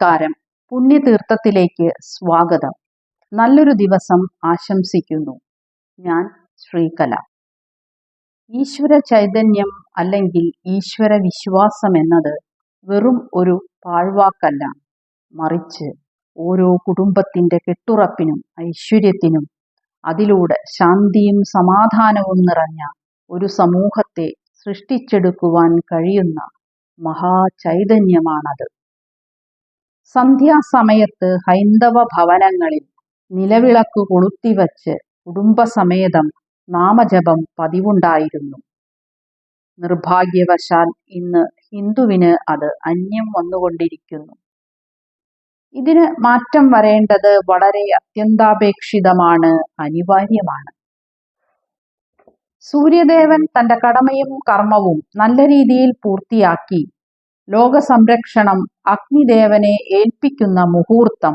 നമസ്കാരം. പുണ്യതീർത്ഥത്തിലേക്ക് സ്വാഗതം. നല്ലൊരു ദിവസം ആശംസിക്കുന്നു. ഞാൻ ശ്രീകല. ഈശ്വര ചൈതന്യം അല്ലെങ്കിൽ ഈശ്വര വിശ്വാസം എന്നത് വെറും ഒരു പാഴ്വാക്കല്ല. മറിച്ച് ഓരോ കുടുംബത്തിന്റെ കെട്ടുറപ്പിനും ഐശ്വര്യത്തിനും അതിലൂടെ ശാന്തിയും സമാധാനവും നിറഞ്ഞ ഒരു സമൂഹത്തെ സൃഷ്ടിച്ചെടുക്കുവാൻ കഴിയുന്ന മഹാചൈതന്യമാണത്. സന്ധ്യാസമയത്ത് ഹൈന്ദവ ഭവനങ്ങളിൽ നിലവിളക്ക് കൊളുത്തിവച്ച് കുടുംബസമേതം നാമജപം പതിവുണ്ടായിരുന്നു. നിർഭാഗ്യവശാൽ ഇന്ന് ഹിന്ദുവിന് അത് അന്യം വന്നുകൊണ്ടിരിക്കുന്നു. ഇതിന് മാറ്റം വരേണ്ടത് വളരെ അത്യന്താപേക്ഷിതമാണ് അനിവാര്യമാണ്. സൂര്യദേവൻ തന്റെ കടമയും കർമ്മവും നല്ല രീതിയിൽ പൂർത്തിയാക്കി ലോക സംരക്ഷണം അഗ്നിദേവനെ ഏൽപ്പിക്കുന്ന മുഹൂർത്തം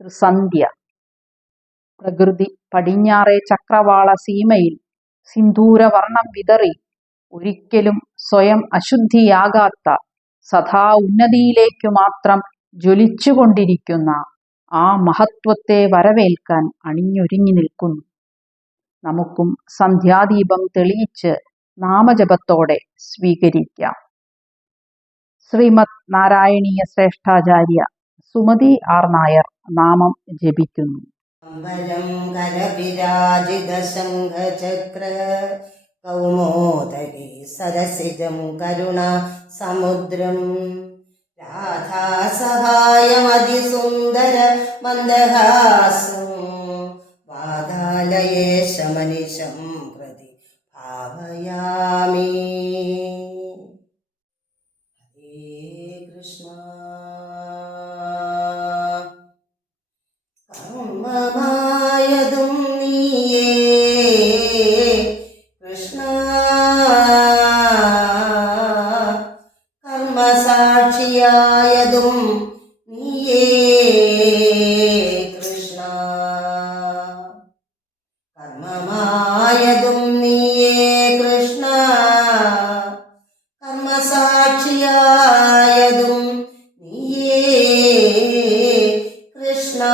ത്രിസന്ധ്യ. പ്രകൃതി പടിഞ്ഞാറേ ചക്രവാള സീമയിൽ സിന്ദൂരവർണം വിതറി ഒരിക്കലും സ്വയം അശുദ്ധിയാകാത്ത സദാ ഉന്നതിയിലേക്കു മാത്രം ജ്വലിച്ചുകൊണ്ടിരിക്കുന്ന ആ മഹത്വത്തെ വരവേൽക്കാൻ അണിഞ്ഞൊരുങ്ങി നിൽക്കുന്നു. നമുക്കും സന്ധ്യാദീപം തെളിയിച്ച് നാമജപത്തോടെ സ്വീകരിക്കാം. ശ്രീമത് നാരായണീയ ശ്രേഷ്ഠാചാര്യ സുമതി ആർ നായർ നാമം ജപിക്കുന്നു. കൗമോദരി സരസിജം കരുണ സമുദ്രം. രാധാസഹായമതിസുന്ദര മന്ദഹാസം വാതാലയേശമനിശം പ്രതി കൃഷ്ണ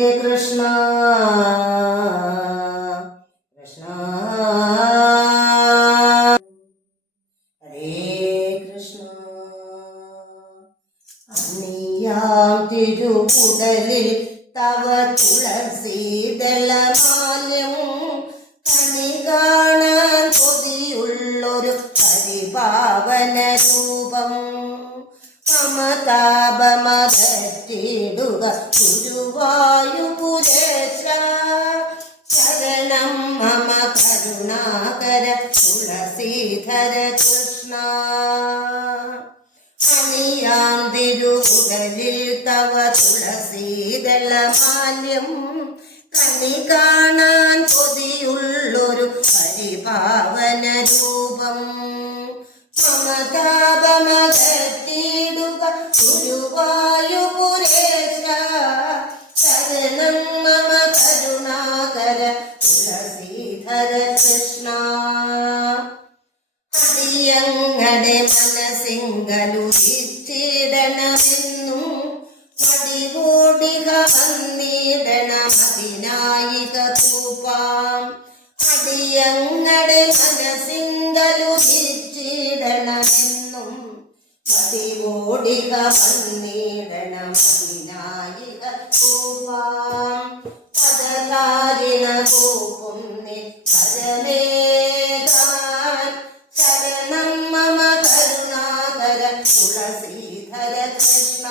എന്റെ കൃഷ്ണ. കൃഷ്ണ. ഹരേ കൃഷ്ണ. അന്നിയാം തിരുമുതലിൽ തവ തുളസീതളമാല്യം മമതാപമകറ്റിടുക ഗുരുവായുപുരേശ ശരണം മമ കരുണാകര തുളസീധര കൃഷ്ണ. അണിയാം തിരുമുതലിൽ തവ തുളസീതളമാല്യം കണി കാണാൻ കൊതിയുള്ളൊരു പരിപാവന രൂപം. മമതാപമകറ്റിടുക ഗുരുവായുപുരേശ ശരണം മമ കരുണാകര തുളസീധര കൃഷ്ണ. അടിയങ്ങടെ മനസ്സിങ്കലുദിച്ചിടണമെന്നു വന്നിടണമതിനായിക കൂപ്പാം അടിയങ്ങടെ മനസ്സിങ്കലു നിശ്ചിടണമെന്നും പതിവോടിക വന്നിടണമതിനായിക കൂപ്പാം പദകാരിണ കൂപ്പുന്നി പരമേകാൻ ശരണം മമ കരുണാകര തുളസീധര കൃഷ്ണ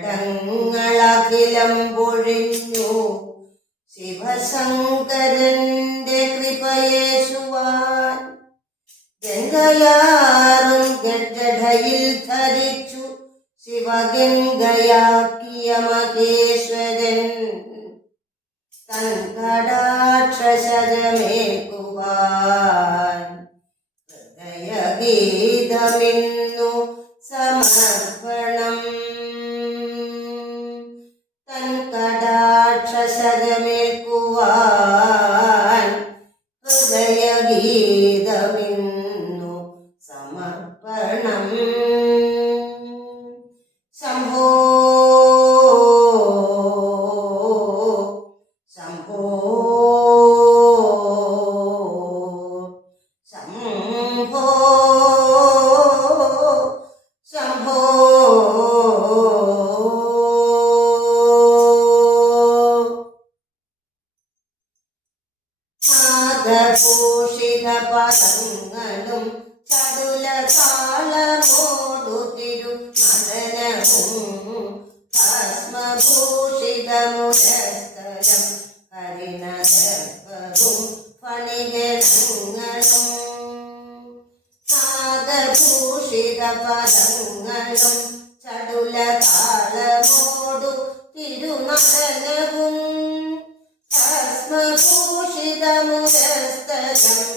സങ്കടങ്ങളഖിലം പൊഴിഞ്ഞു ശിവശങ്കരന്റെ കൃപയേശുവാൻ ഗംഗയാറും ഗഡയിൽ ധരിച്ചു ശിവഗംഗയാക്കിയ മഹേശ്വരൻ. തൻകടാക്ഷരമേൽക്കുവാൻ ഹൃദയഗീതമിന്നു സമർപ്പണം ഭസ്മഭൂഷിതമുരസ്തരം ഹരിണദർപ്പവും ഫണിഗണങ്ങളും നാദഭൂഷിത പദങ്ങളും ചടുല താളമോടു തിരുനടനവും ഭസ്മഭൂഷിതമുരസ്തരം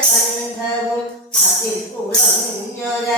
നീലകണ്ഠവും അതിൽ പുളഞ്ഞൊര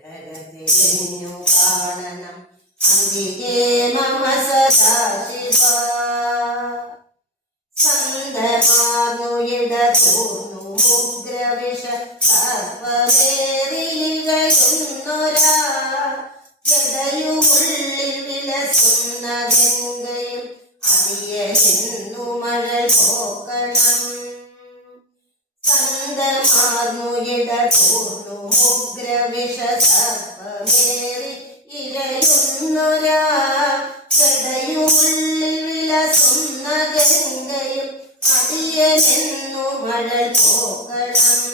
ശേഖരത്തിലിഞ്ഞു കാണണം അന്തികേ മമ സദാശിവ വിലസുന്ന അടിയനെന്നു മഴൽ പോക്കണം സന്തമാർന്നുയിടൂർന്നു ഉഗ്രവിഷസർപ്പമേറി ഇഴയുന്നൊരാ ജടയുള്ളിൽ വിലസുന്ന ഗംഗയും അടിയനെന്നു മഴൽ പോക്കണം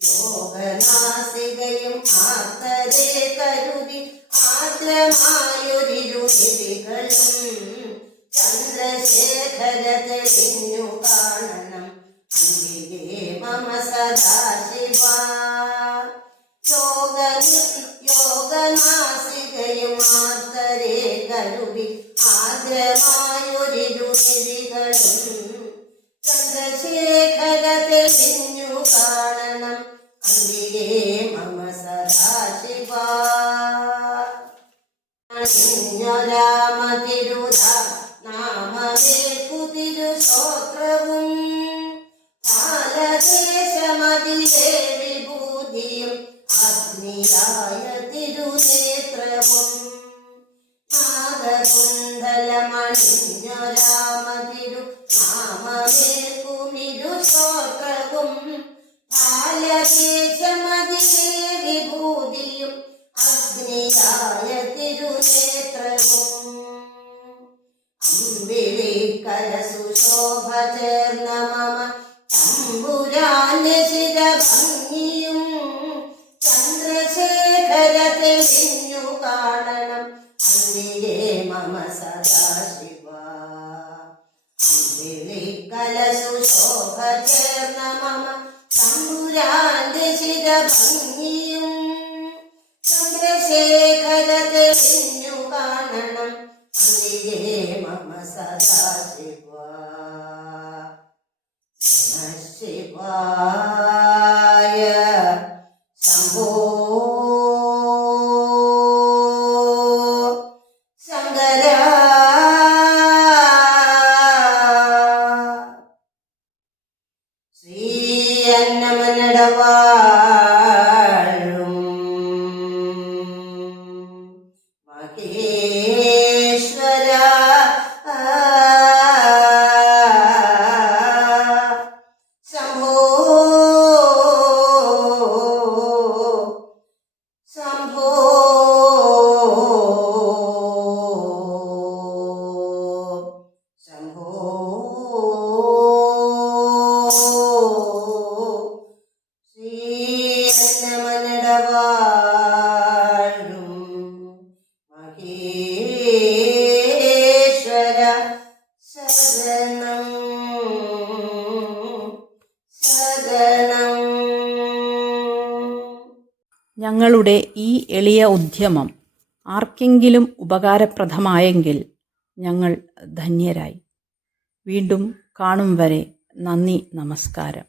യോഗനാസികയും ആർത്തരെ കരുതി ആദ്രമായൊരിരുമിഴികളും ചന്ദ്രശേഖര തെളിഞ്ഞു കാണണം. അംബികേ മമ സദാശിവ യോഗ യോഗനാസികയും കരുവി കരുതി ആദ്രമായൊരിരുമിഴികളും ചന്ദ്രശേഖര തെളിഞ്ഞു மணி Bye. ഞങ്ങളുടെ ഈ എളിയ ഉദ്യമം ആർക്കെങ്കിലും ഉപകാരപ്രദമായെങ്കിൽ ഞങ്ങൾ ധന്യരായി. വീണ്ടും കാണും വരെ നന്ദി നമസ്കാരം.